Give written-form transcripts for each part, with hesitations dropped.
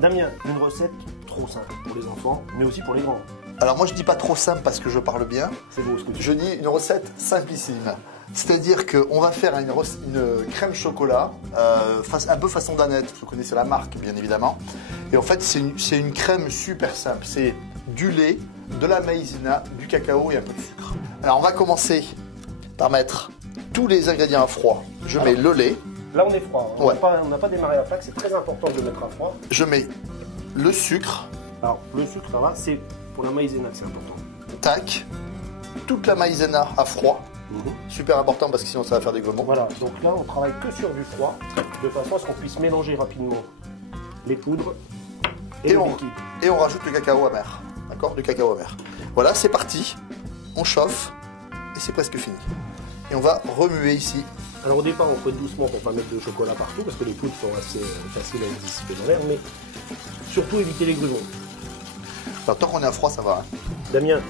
Damien, une recette trop simple pour les enfants, mais aussi pour les grands. Alors moi je dis pas trop simple parce que je parle bien. C'est beau ce que tu dis. Je dis une recette simplissime. C'est-à-dire qu'on va faire une crème chocolat, un peu façon Danette, vous connaissez la marque bien évidemment. Et en fait c'est une crème super simple. C'est du lait, de la maïzena, du cacao et un peu de sucre. Alors on va commencer par mettre tous les ingrédients à froid. Je mets le lait. Là on est froid, hein. Ouais. On n'a pas démarré à plaque, c'est très important de le mettre à froid. Je mets le sucre. Alors le sucre, ça va, c'est pour la maïzena que c'est important. Tac. Toute la maïzena à froid. Super important parce que sinon ça va faire des grumons. Voilà, donc là on travaille que sur du froid, de façon à ce qu'on puisse mélanger rapidement les poudres et le liquide. Et on rajoute le cacao amer. D'accord? Du cacao amer. Voilà, c'est parti. On chauffe et c'est presque fini. Et on va remuer ici. Alors au départ on fouette doucement pour pas mettre de chocolat partout parce que les poudres sont assez faciles à dissiper dans l'air, mais surtout éviter les grumons. Alors tant qu'on est à froid, ça va. Hein. Damien,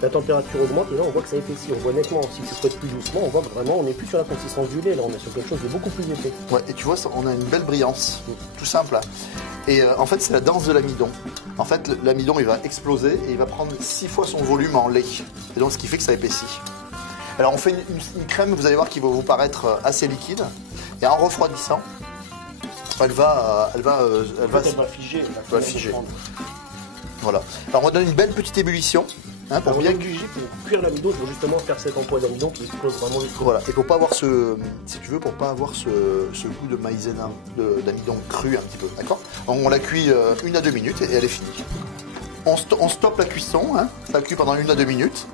la température augmente et là on voit que ça épaissit. On voit nettement, si tu fouettes plus doucement, on voit que vraiment on n'est plus sur la consistance du lait, là on est sur quelque chose de beaucoup plus épais. Ouais, et tu vois, on a une belle brillance, tout simple. Hein. Et en fait, c'est la danse de l'amidon. En fait, l'amidon, il va exploser et il va prendre 6 fois son volume en lait. Et donc, ce qui fait que ça épaissit. Alors, on fait une crème, vous allez voir, qui va vous paraître assez liquide. Et en refroidissant, elle va figer. Elle va figer. Voilà. Alors, on donne une belle petite ébullition. Hein, pour bien cuire l'amidon, pour justement faire cet emploi d'amidon qui explose vraiment jusqu'au. Voilà, et pour pas avoir si tu veux, pour pas avoir ce goût de maïzena, d'amidon cru un petit peu, d'accord? On la cuit 1 à 2 minutes et elle est finie. On stoppe la cuisson, hein, ça cuit pendant 1 à 2 minutes.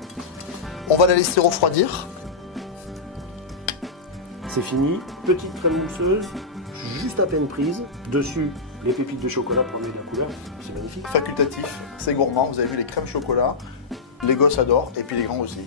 On va la laisser refroidir. C'est fini, petite crème mousseuse, juste à peine prise, dessus les pépites de chocolat pour donner de la couleur, c'est magnifique. Facultatif, c'est gourmand, vous avez vu les crèmes chocolat. Les gosses adorent et puis les grands aussi.